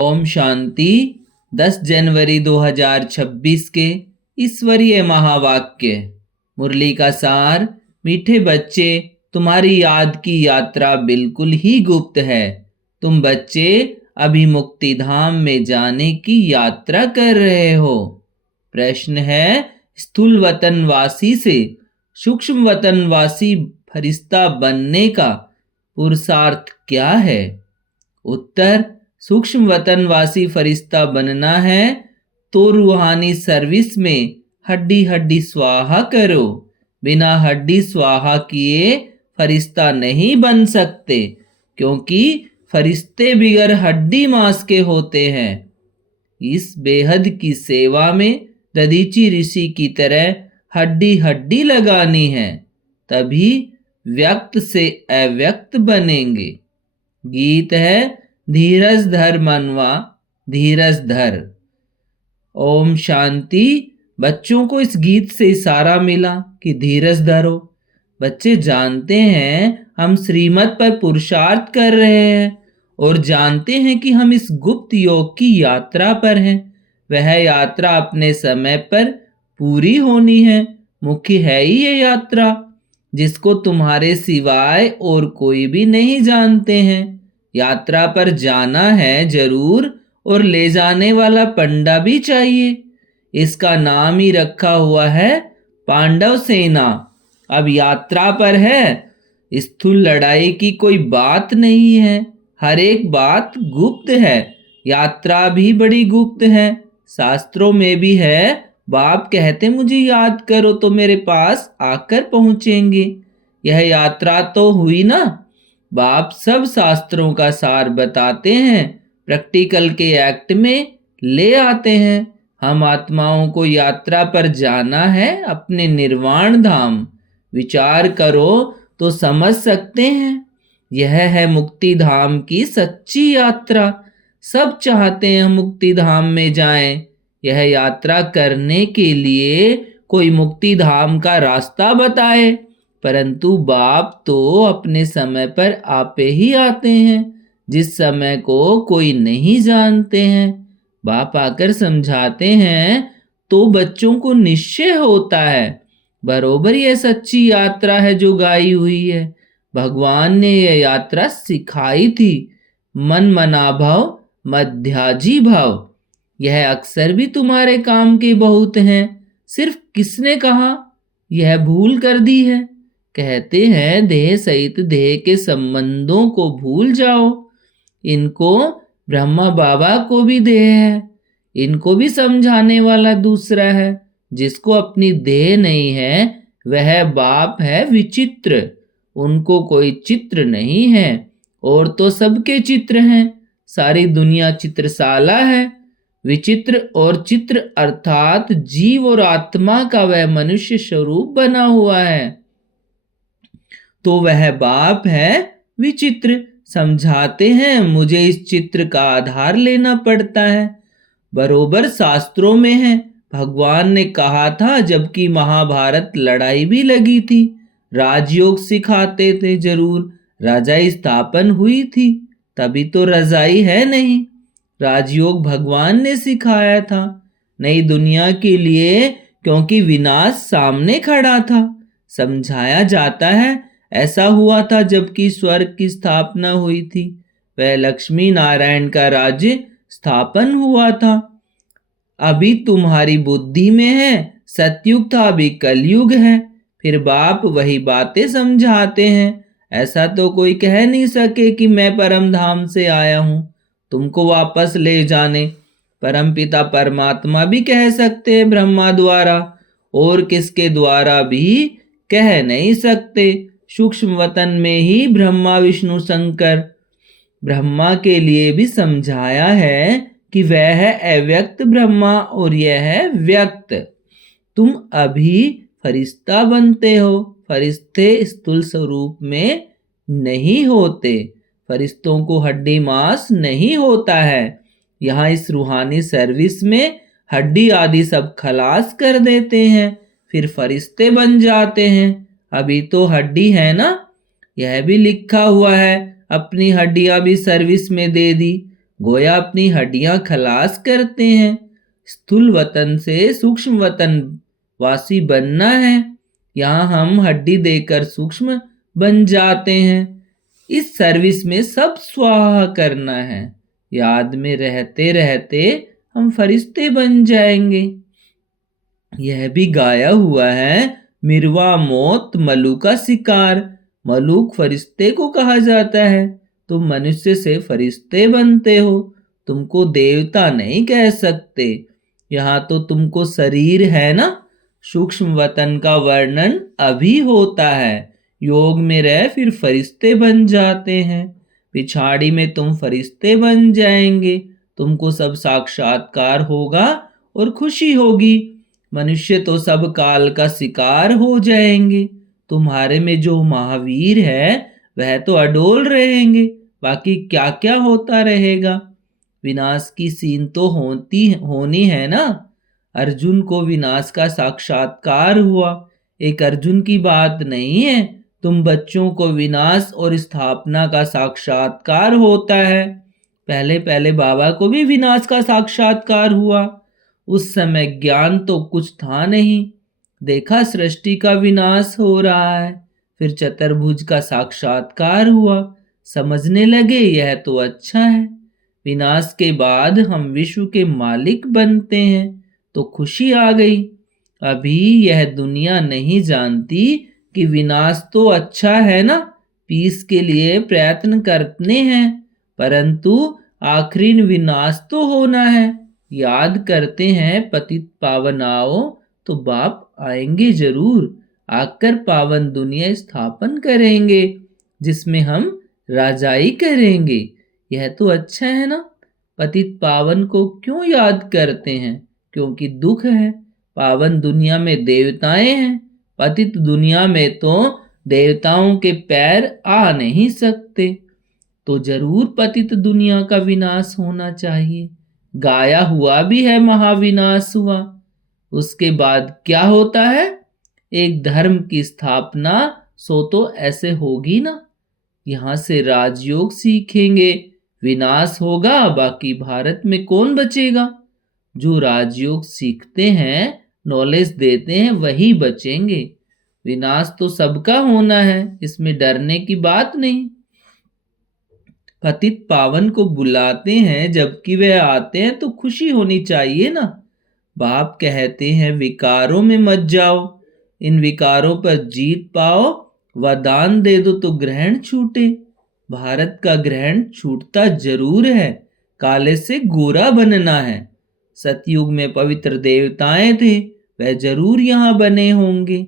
ओम शांति। 10 जनवरी 2026 के ईश्वरीय महावाक्य। मुरली का सार। मीठे बच्चे, तुम्हारी याद की यात्रा बिल्कुल ही गुप्त है। तुम बच्चे अभी मुक्ति धाम में जाने की यात्रा कर रहे हो। प्रश्न है, स्थूल वतनवासी से सूक्ष्म वतनवासी फरिश्ता बनने का पुरुषार्थ क्या है? उत्तर, सूक्ष्म वतनवासी फरिश्ता बनना है तो रूहानी सर्विस में हड्डी हड्डी स्वाहा करो। बिना हड्डी स्वाहा किए फरिश्ता नहीं बन सकते, क्योंकि फरिश्ते बिगर हड्डी मांस के होते हैं। इस बेहद की सेवा में दधीची ऋषि की तरह हड्डी हड्डी लगानी है, तभी व्यक्त से अव्यक्त बनेंगे। गीत है, धीरज धर मनवा धीरज धर। ओम शांति। बच्चों को इस गीत से इशारा मिला कि धीरज धरो। बच्चे जानते हैं हम श्रीमत पर पुरुषार्थ कर रहे हैं और जानते हैं कि हम इस गुप्त योग की यात्रा पर हैं। वह यात्रा अपने समय पर पूरी होनी है। मुख्य है ही ये यात्रा, जिसको तुम्हारे सिवाय और कोई भी नहीं जानते हैं। यात्रा पर जाना है जरूर, और ले जाने वाला पंडा भी चाहिए। इसका नाम ही रखा हुआ है पांडव सेना। अब यात्रा पर है, स्थूल लड़ाई की कोई बात नहीं है। हर एक बात गुप्त है। यात्रा भी बड़ी गुप्त है। शास्त्रों में भी है, बाप कहते मुझे याद करो तो मेरे पास आकर पहुंचेंगे। यह यात्रा तो हुई ना। बाप सब शास्त्रों का सार बताते हैं, प्रैक्टिकल के एक्ट में ले आते हैं। हम आत्माओं को यात्रा पर जाना है अपने निर्वाण धाम। विचार करो तो समझ सकते हैं। यह है मुक्ति धाम की सच्ची यात्रा। सब चाहते हैं हम मुक्ति धाम में जाएं। यह यात्रा करने के लिए कोई मुक्ति धाम का रास्ता बताए, परंतु बाप तो अपने समय पर आपे ही आते हैं, जिस समय को कोई नहीं जानते हैं। बाप आकर समझाते हैं तो बच्चों को निश्चय होता है, बरोबर यह सच्ची यात्रा है जो गाई हुई है। भगवान ने यह यात्रा सिखाई थी, मन मना भाव मध्याजी भाव। यह अक्सर भी तुम्हारे काम के बहुत हैं। सिर्फ किसने कहा, यह भूल कर दी है। कहते हैं देह सहित देह के संबंधों को भूल जाओ। इनको ब्रह्मा बाबा को भी देह है, इनको भी समझाने वाला दूसरा है। जिसको अपनी देह नहीं है वह बाप है विचित्र। उनको कोई चित्र नहीं है, और तो सबके चित्र हैं। सारी दुनिया चित्रशाला है। विचित्र और चित्र अर्थात जीव और आत्मा का वह मनुष्य स्वरूप बना हुआ है, तो वह बाप है विचित्र। समझाते हैं मुझे इस चित्र का आधार लेना पड़ता है। बरोबर शास्त्रों में है। भगवान ने कहा था, जबकि महाभारत लड़ाई भी लगी थी, राजयोग सिखाते थे जरूर। राजाई स्थापन हुई थी, तभी तो रजाई है नहीं। राजयोग भगवान ने सिखाया था नई दुनिया के लिए, क्योंकि विनाश सामने खड़ा था। समझाया जाता है ऐसा हुआ था जबकि स्वर्ग की स्थापना हुई थी। वह लक्ष्मी नारायण का राज्य स्थापन हुआ था। अभी तुम्हारी बुद्धि में है सतयुग था, अभी कलयुग है। फिर बाप वही बातें समझाते हैं। ऐसा तो कोई कह नहीं सके कि मैं परम धाम से आया हूं तुमको वापस ले जाने। परमपिता परमात्मा भी कह सकते हैं ब्रह्मा द्वारा, और किसके द्वारा भी कह नहीं सकते। सूक्ष्म वतन में ही ब्रह्मा विष्णु शंकर। ब्रह्मा के लिए भी समझाया है कि वह है अव्यक्त ब्रह्मा और यह है व्यक्त। तुम अभी फरिश्ता बनते हो। फरिश्ते स्थूल स्वरूप में नहीं होते। फरिश्तों को हड्डी मांस नहीं होता है। यहाँ इस रूहानी सर्विस में हड्डी आदि सब खलास कर देते हैं, फिर फरिश्ते बन जाते हैं। अभी तो हड्डी है ना, यह भी लिखा हुआ है। अपनी हड्डियां भी सर्विस में दे दी। गोया अपनी हड्डियां खलास करते हैं। स्थूल वतन से सूक्ष्म वतन वासी बनना है। यहाँ हम हड्डी देकर सूक्ष्म बन जाते हैं। इस सर्विस में सब स्वाहा करना है। याद में रहते रहते हम फरिश्ते बन जाएंगे। यह भी गाया हुआ है, मिर्वा मौत मलूक का शिकार। मलूक फरिश्ते को कहा जाता है। तुम मनुष्य से फरिश्ते बनते हो, तुमको देवता नहीं कह सकते। यहाँ तो तुमको शरीर है ना। सूक्ष्म वतन का वर्णन अभी होता है। योग में रह फिर फरिश्ते बन जाते हैं। पिछाड़ी में तुम फरिश्ते बन जाएंगे। तुमको सब साक्षात्कार होगा और खुशी होगी। मनुष्य तो सब काल का शिकार हो जाएंगे। तुम्हारे में जो महावीर है वह तो अडोल रहेंगे। बाकी क्या क्या होता रहेगा। विनाश की सीन तो होनी है ना। अर्जुन को विनाश का साक्षात्कार हुआ। एक अर्जुन की बात नहीं है। तुम बच्चों को विनाश और स्थापना का साक्षात्कार होता है। पहले पहले बाबा को भी विनाश का साक्षात्कार हुआ। उस समय ज्ञान तो कुछ था नहीं। देखा सृष्टि का विनाश हो रहा है। फिर चतुर्भुज का साक्षात्कार हुआ। समझने लगे यह तो अच्छा है। विनाश के बाद हम विश्व के मालिक बनते हैं तो खुशी आ गई। अभी यह दुनिया नहीं जानती कि विनाश तो अच्छा है ना। पीस के लिए प्रयत्न करते हैं, परंतु आखिरी विनाश तो होना है। याद करते हैं पतित पावन आओ तो बाप आएंगे जरूर। आकर पावन दुनिया स्थापन करेंगे जिसमें हम राजाई करेंगे। यह तो अच्छा है ना। पतित पावन को क्यों याद करते हैं? क्योंकि दुख है। पावन दुनिया में देवताएं हैं। पतित दुनिया में तो देवताओं के पैर आ नहीं सकते। तो जरूर पतित दुनिया का विनाश होना चाहिए। गाया हुआ भी है महाविनाश हुआ। उसके बाद क्या होता है? एक धर्म की स्थापना। सो तो ऐसे होगी ना। यहां से राजयोग सीखेंगे। विनाश होगा, बाकी भारत में कौन बचेगा? जो राजयोग सीखते हैं, नॉलेज देते हैं, वही बचेंगे। विनाश तो सबका होना है, इसमें डरने की बात नहीं। पतित पावन को बुलाते हैं, जबकि वे आते हैं तो खुशी होनी चाहिए ना। बाप कहते हैं विकारों में मत जाओ। इन विकारों पर जीत पाओ। वरदान दे दो तो ग्रहण छूटे। भारत का ग्रहण छूटता जरूर है। काले से गोरा बनना है। सतयुग में पवित्र देवताएं थे, वह जरूर यहाँ बने होंगे।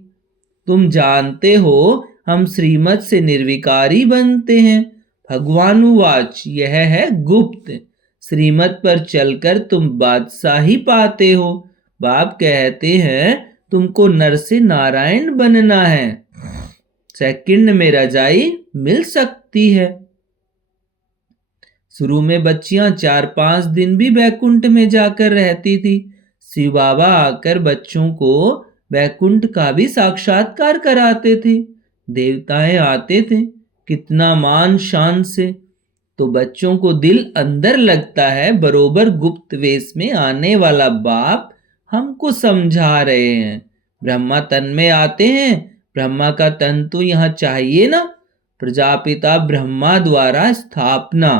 तुम जानते हो हम श्रीमत से निर्विकारी बनते हैं। भगवानुवाच, यह है गुप्त। श्रीमत पर चलकर तुम बादशाही पाते हो। बाप कहते हैं तुमको नर से नारायण बनना है। सेकंड में रजाई मिल सकती है। शुरू में बच्चियां 4-5 दिन भी बैकुंठ में जाकर रहती थी। शिव बाबा आकर बच्चों को बैकुंठ का भी साक्षात्कार कराते थे। देवताएं आते थे, कितना मान शान से। तो बच्चों को दिल अंदर लगता है बरोबर गुप्त वेश में आने वाला बाप हमको समझा रहे हैं। ब्रह्मा तन में आते हैं। ब्रह्मा का तन तो यहाँ चाहिए ना। प्रजापिता ब्रह्मा द्वारा स्थापना।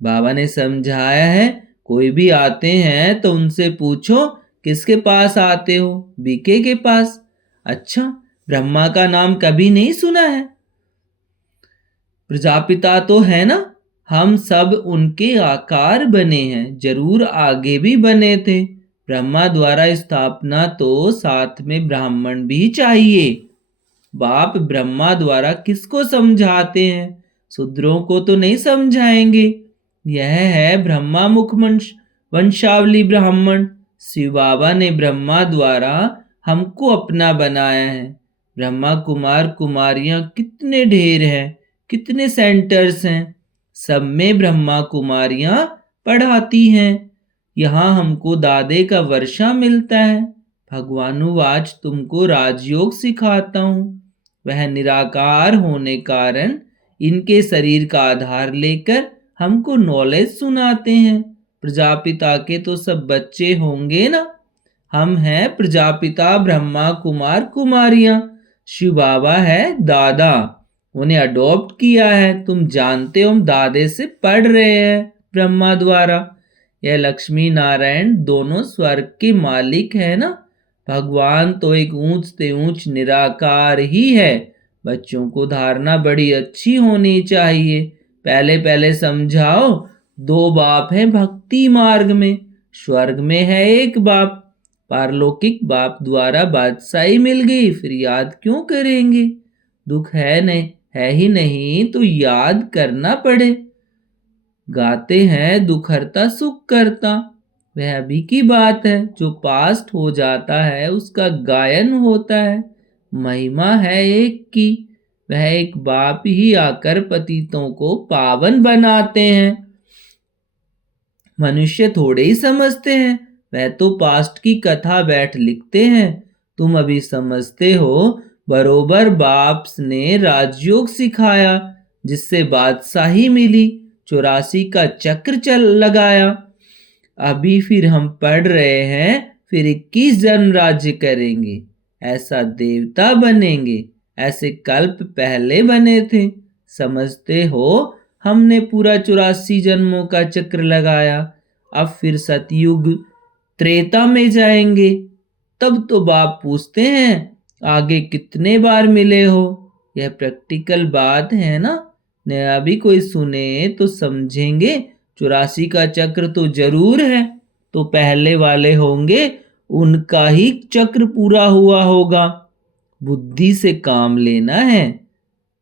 बाबा ने समझाया है, कोई भी आते हैं तो उनसे पूछो किसके पास आते हो? बीके के पास। अच्छा, ब्रह्मा का नाम कभी नहीं सुना है? प्रजापिता तो है ना। हम सब उनके आकार बने हैं, जरूर आगे भी बने थे। ब्रह्मा द्वारा स्थापना तो साथ में ब्राह्मण भी चाहिए। बाप ब्रह्मा द्वारा किसको समझाते हैं? शूद्रों को तो नहीं समझाएंगे। यह है ब्रह्मा मुख वंशावली ब्राह्मण। शिव बाबा ने ब्रह्मा द्वारा हमको अपना बनाया है। ब्रह्मा कुमार कुमारियां कितने ढेर हैं, कितने सेंटर्स हैं। सब में ब्रह्मा कुमारियां पढ़ाती हैं। यहाँ हमको दादे का वर्षा मिलता है। भगवानुवाच, तुमको राजयोग सिखाता हूँ। वह निराकार होने कारण इनके शरीर का आधार लेकर हमको नॉलेज सुनाते हैं। प्रजापिता के तो सब बच्चे होंगे ना। हम हैं प्रजापिता, ब्रह्मा, कुमार, कुमारियां। शिव बाबा है दादा, उन्हें अडॉप्ट किया है। तुम जानते हो हम दादे से पढ़ रहे हैं ब्रह्मा द्वारा। यह लक्ष्मी नारायण दोनों स्वर्ग के मालिक है ना। भगवान तो एक ऊंच से ऊंच निराकार ही है। बच्चों को धारणा बड़ी अच्छी होनी चाहिए। पहले पहले समझाओ। दो बाप हैं भक्ति मार्ग में। स्वर्ग में है एक बाप, पारलौकिक बाप द्वारा बादशाही मिल गई, फिर याद क्यों करेंगे। दुख है ही नहीं तो याद करना पड़े। गाते हैं दुख हरता सुख करता, वह अभी की बात है। जो पास्ट हो जाता है उसका गायन होता है। महिमा है एक की, वह एक बाप ही आकर पतितों को पावन बनाते हैं। मनुष्य थोड़े ही समझते हैं, वह तो पास्ट की कथा बैठ लिखते हैं। तुम अभी समझते हो। बरोबर बाप ने राजयोग सिखाया, जिससे बादशाही मिली। 84 का चक्र चल लगाया। अभी फिर हम पढ़ रहे हैं, फिर 21 जन्म राज्य करेंगे, ऐसा देवता बनेंगे। ऐसे कल्प पहले बने थे। समझते हो, हमने पूरा 84 जन्मों का चक्र लगाया। अब फिर सतयुग त्रेता में जाएंगे। तब तो बाप पूछते हैं आगे कितने बार मिले हो। यह प्रैक्टिकल बात है ना। नया भी कोई सुने तो समझेंगे 84 का चक्र तो जरूर है। तो पहले वाले होंगे, उनका ही चक्र पूरा हुआ होगा। बुद्धि से काम लेना है।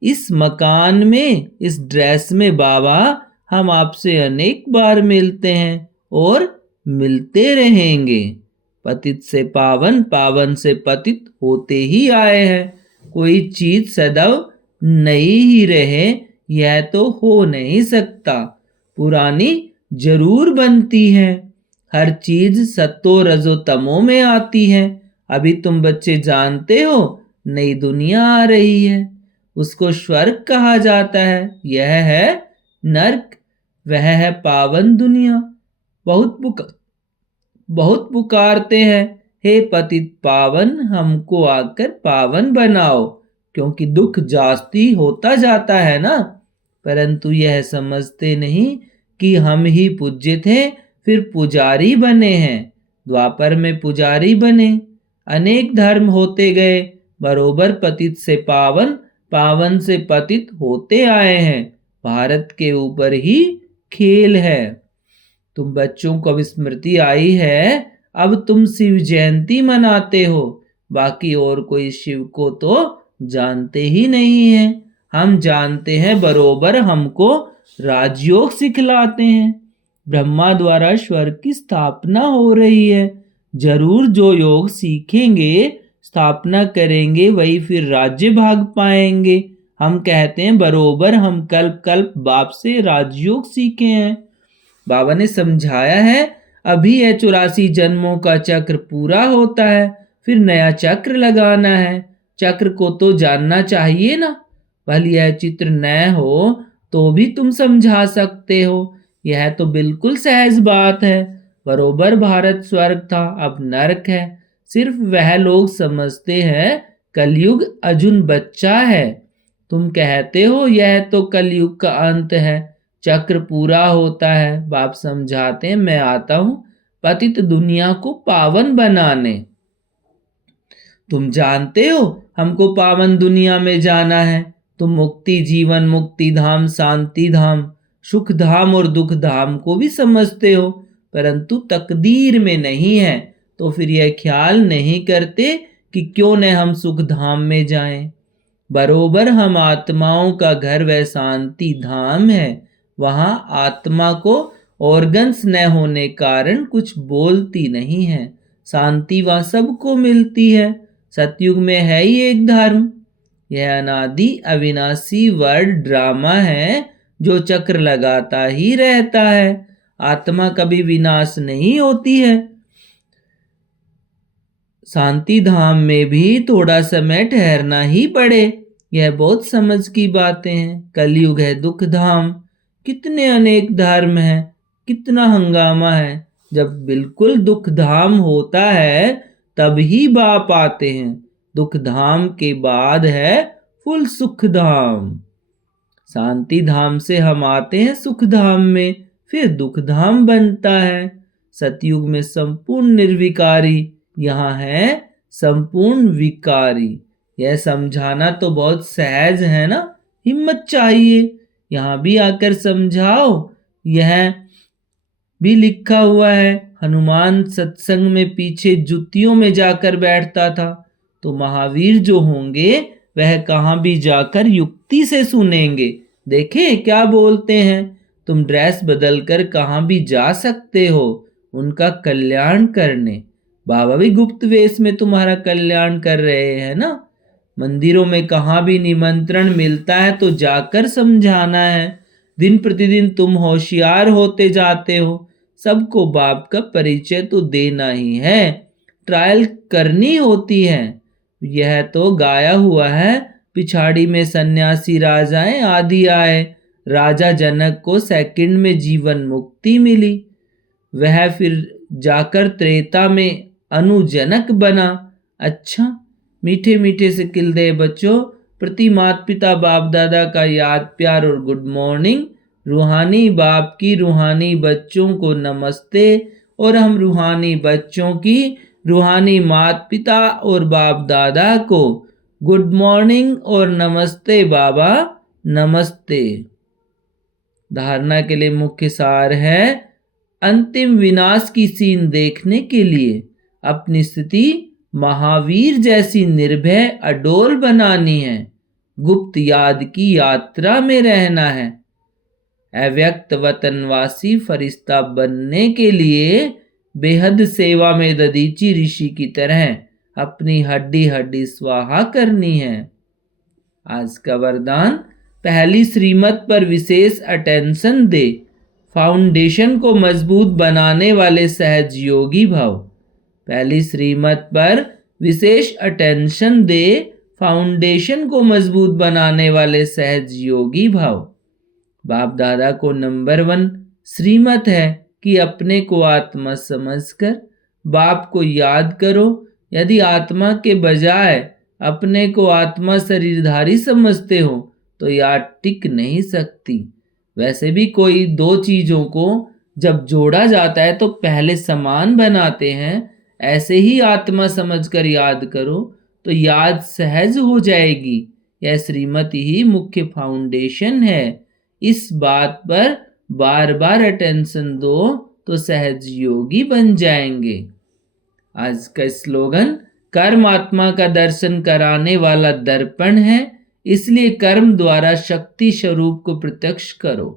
इस मकान में, इस ड्रेस में बाबा, हम आपसे अनेक बार मिलते हैं और मिलते रहेंगे। पतित से पावन, पावन से पतित होते ही आए हैं। कोई चीज सदैव नई ही रहे, यह तो हो नहीं सकता। पुरानी जरूर बनती है। हर चीज सत्तो रजो तमो में आती है। अभी तुम बच्चे जानते हो, नई दुनिया आ रही है, उसको स्वर्ग कहा जाता है। यह है नर्क, वह है पावन दुनिया। बहुत पुकारते हैं, हे पतित पावन, हमको आकर पावन बनाओ, क्योंकि दुख जास्ती होता जाता है ना। परंतु यह समझते नहीं कि हम ही पूज्य थे, फिर पुजारी बने हैं। द्वापर में पुजारी बने, अनेक धर्म होते गए, बरोबर पतित से पावन, पावन से पतित होते आए हैं। भारत के ऊपर ही खेल है। तुम बच्चों को अब स्मृति आई है। अब तुम शिव जयंती मनाते हो, बाकी और कोई शिव को तो जानते ही नहीं है। हम जानते हैं, बरोबर हमको राजयोग सिखलाते हैं। ब्रह्मा द्वारा स्वर्ग की स्थापना हो रही है। जरूर जो योग सीखेंगे, स्थापना करेंगे, वही फिर राज्य भाग पाएंगे। हम कहते हैं बरोबर हम कल्प कल्प बाप से राजयोग सीखे हैं। बाबा ने समझाया है, अभी यह 84 जन्मों का चक्र पूरा होता है, फिर नया चक्र लगाना है। चक्र को तो जानना चाहिए ना। भले यह चित्र न हो तो भी तुम समझा सकते हो। यह तो बिल्कुल सहज बात है। बरोबर भारत स्वर्ग था, अब नरक है। सिर्फ वह लोग समझते हैं कलयुग अजुन बच्चा है। तुम कहते हो यह तो कलयुग का अंत है, चक्र पूरा होता है। बाप समझाते हैं, मैं आता हूं पतित दुनिया को पावन बनाने। तुम जानते हो हमको पावन दुनिया में जाना है। तुम मुक्ति जीवन, मुक्ति धाम, शांति धाम, सुख धाम और दुख धाम को भी समझते हो, परंतु तकदीर में नहीं है। तो फिर यह ख्याल नहीं करते कि क्यों न हम सुख धाम में जाएं। बरोबर हम आत्माओं का घर वह शांति धाम है। वहां आत्मा को ऑर्गन्स न होने कारण कुछ बोलती नहीं है। शांति वहां सबको मिलती है। सतयुग में है ही एक धर्म। यह अनादि अविनाशी वर्ड ड्रामा है जो चक्र लगाता ही रहता है। आत्मा कभी विनाश नहीं होती है। शांति धाम में भी थोड़ा समय ठहरना ही पड़े। यह बहुत समझ की बातें हैं। कलयुग है दुख धाम, कितने अनेक धर्म हैं, कितना हंगामा है। जब बिल्कुल दुख धाम होता है तब ही बाप आते हैं। दुख धाम के बाद है फुल सुख धाम। शांति धाम से हम आते हैं सुख धाम में, फिर दुख धाम बनता है। सतयुग में संपूर्ण निर्विकारी, यहाँ है संपूर्ण विकारी। यह समझाना तो बहुत सहज है ना, हिम्मत चाहिए। यहाँ भी आकर समझाओ। यह भी लिखा हुआ है, हनुमान सत्संग में पीछे जुतियों में जाकर बैठता था, तो महावीर जो होंगे वह कहाँ भी जाकर युक्ति से सुनेंगे। देखे क्या बोलते हैं, तुम ड्रेस बदलकर कहाँ भी जा सकते हो उनका कल्याण करने। बाबा भी गुप्त वेश में तुम्हारा कल्याण कर रहे हैं ना। मंदिरों में कहाँ भी निमंत्रण मिलता है तो जाकर समझाना है। दिन प्रतिदिन तुम होशियार होते जाते हो, सबको बाप का परिचय तो देना ही है, ट्रायल करनी होती है। यह तो गाया हुआ है, पिछाड़ी में सन्यासी राजाएं आदि आए, राजा जनक को सेकंड में जीवन मुक्ति मिली। वह फिर जाकर त्रेता में अनुजनक बना। अच्छा, मीठे मीठे से किल्दे बच्चों, प्रति माता पिता बाप दादा का याद प्यार और गुड मॉर्निंग। रूहानी बाप की रूहानी बच्चों को नमस्ते, और हम रूहानी बच्चों की रूहानी माता पिता और बाप दादा को गुड मॉर्निंग और नमस्ते बाबा, नमस्ते। धारणा के लिए मुख्य सार है, अंतिम विनाश की सीन देखने के लिए अपनी स्थिति महावीर जैसी निर्भय अडोल बनानी है। गुप्त याद की यात्रा में रहना है। अव्यक्त वतनवासी फरिश्ता बनने के लिए बेहद सेवा में ददीची ऋषि की तरह अपनी हड्डी हड्डी स्वाहा करनी है। आज का वरदान, पहली श्रीमत पर विशेष अटेंशन दे, फाउंडेशन को मजबूत बनाने वाले सहज योगी भव। पहली श्रीमत पर विशेष अटेंशन दे, फाउंडेशन को मजबूत बनाने वाले सहज योगी भव। बाप दादा को नंबर 1 श्रीमत है कि अपने को आत्मा समझकर बाप को याद करो। यदि आत्मा के बजाय अपने को आत्मा शरीरधारी समझते हो तो याद टिक नहीं सकती। वैसे भी कोई दो चीजों को जब जोड़ा जाता है तो पहले समान बनाते हैं, ऐसे ही आत्मा समझकर याद करो तो याद सहज हो जाएगी। यह श्रीमत ही मुख्य फाउंडेशन है। इस बात पर बार बार अटेंशन दो तो सहज योगी बन जाएंगे। आज का स्लोगन, कर्म आत्मा का दर्शन कराने वाला दर्पण है, इसलिए कर्म द्वारा शक्ति स्वरूप को प्रत्यक्ष करो।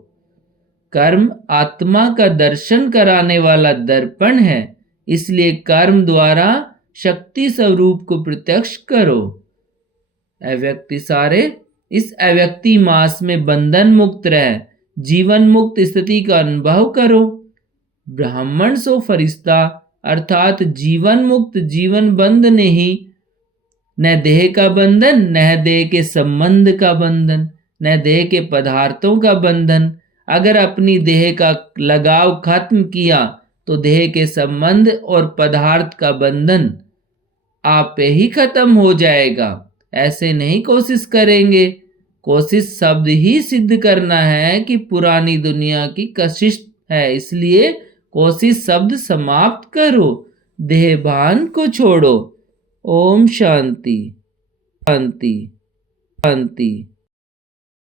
कर्म आत्मा का दर्शन कराने वाला दर्पण है, इसलिए कर्म द्वारा शक्ति स्वरूप को प्रत्यक्ष करो। अव्यक्ति सारे, इस अव्यक्ति मास में बंधन मुक्त रह जीवन मुक्त स्थिति का अनुभव करो। ब्राह्मण सो फरिश्ता, अर्थात जीवन मुक्त जीवन बंध नहीं। न देह का बंधन, न देह के संबंध का बंधन, न देह के पदार्थों का बंधन। अगर अपनी देह का लगाव खत्म किया तो देह के संबंध और पदार्थ का बंधन आप ही खत्म हो जाएगा। ऐसे नहीं कोशिश करेंगे। कोशिश शब्द ही सिद्ध करना है कि पुरानी दुनिया की कशिश है, इसलिए कोशिश शब्द समाप्त करो, देहभान को छोड़ो। ओम शांति शांति शांति।